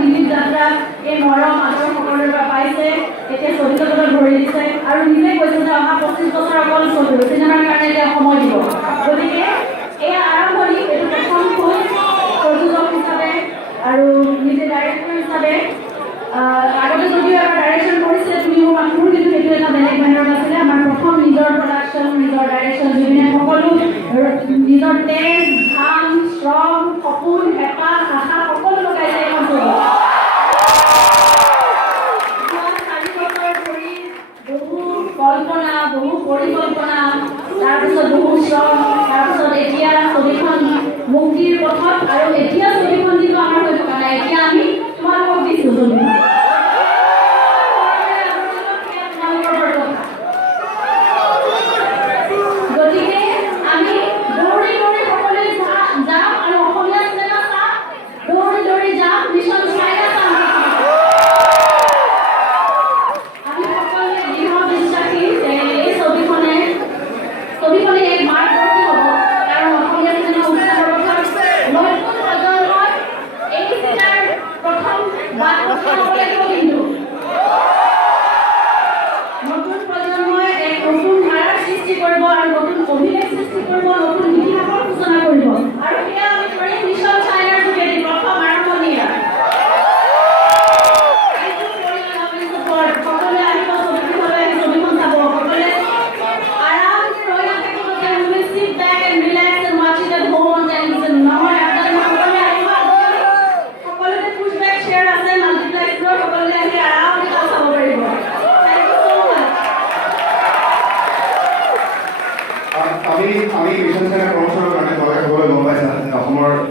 সংগীত যাত্ৰা এই মৰম আদৰ সকলোৰে পৰা পাইছে, এতিয়া চলিতলৈ ভৰি দিছে আৰু নিজে কৈছে যে অহা 25 বছৰ অকল চিনেমাৰ কাৰণে তেওঁ সময় দিব। গতিকে এয়া আৰম্ভণি, এইটো প্ৰথম খোজ প্ৰযোজক হিচাপে আৰু নিজে ডাইৰেক্টৰ হিচাপে। আগতে যদিও এবাৰ ডাইৰেকশ্যন কৰিছিলে তুমি মোৰ কিন্তু সেইটো এটা বেলেগ মেটাৰ আছিলে। আমাৰ প্ৰথম নিজৰ প্ৰডাকশ্যন, নিজৰ ডাইৰেকশ্যন, জুবিনে সকলো নিজৰ তেজ, ঘাম, শ্ৰম, সপোন, হেঁপাহ, আশা